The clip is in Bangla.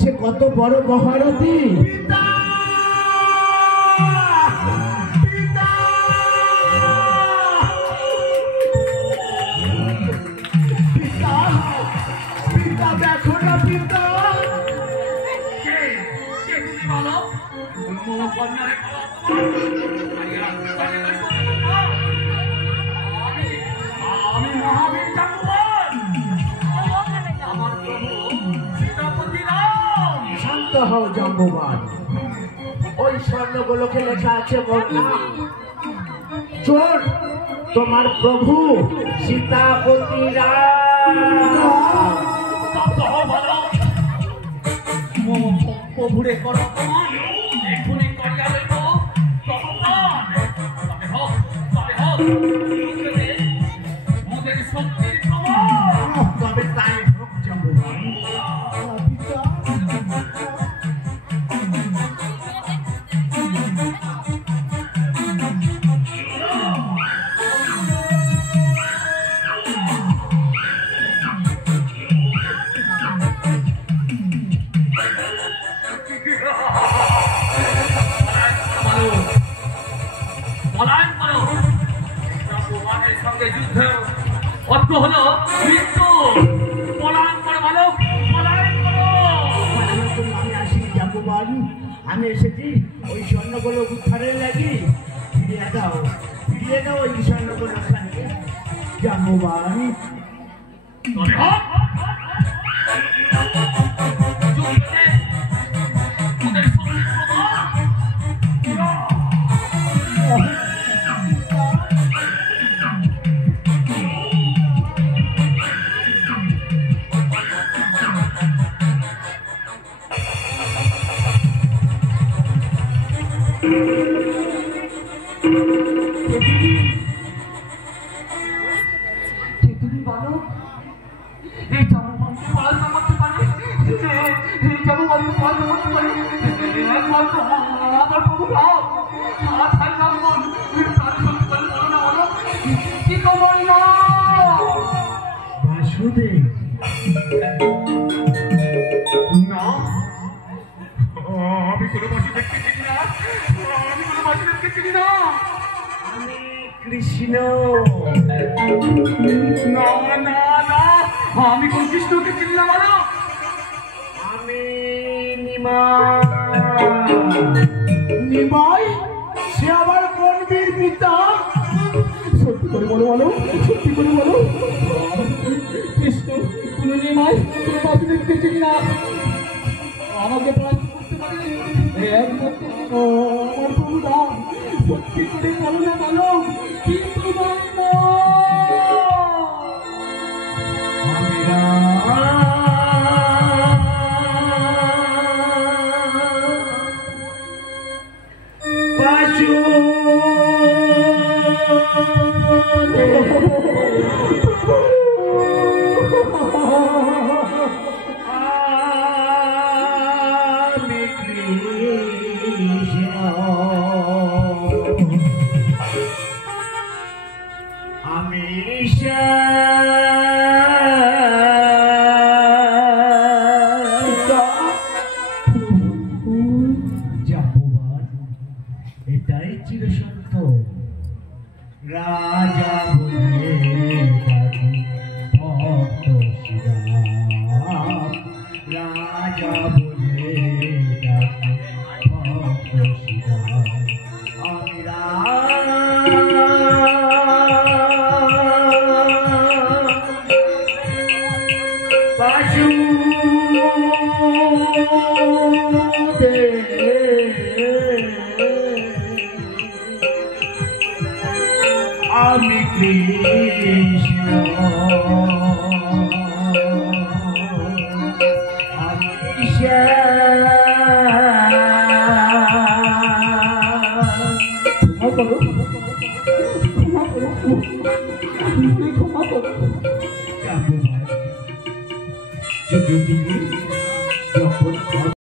সে কত বড় মহারথী দেখো না পিতা আমি মহাবীর শান্ত হও জাম্বুবান। ওই স্বর্ণগোলকে লেখা আছে চোর তোমার প্রভু সীতাপতি প্রভুরে করো এখনই করিয়া লইব মোদের শক্তির খবর তবে তাই হোক জাম্বুবান। হলো মৃত্যু পলায়ন করো ভালো পলায়ন করো। আমি আসি জাম্বুবান, আমি এসেছি ওই স্বর্ণগোলক উদ্ধারের লাগি। ফিরিয়ে দাও ওই স্বর্ণগোলক জাম্বুবান। কৃষ্ণ না না না আমি কোন কৃষ্ণকে চিনি না বলো। আমি নিমাই সে আবার কোন বীর পিতা? সত্যি করে বলো, সত্যি করে বলো। কৃষ্ণ না আমাকে পরাজিত করতে পারে একমাত্র আমার প্রভুরাম। সত্যি করে বলো না বলো কি তোমার এটাই চিরসত্য। রাজা বলে ডাকি ভক্ত শ্রীরাম, রাজা বলে ডাকি ভক্ত শ্রীরাম। আমি আমি কৃষ্ণ, আমি শ্যাম।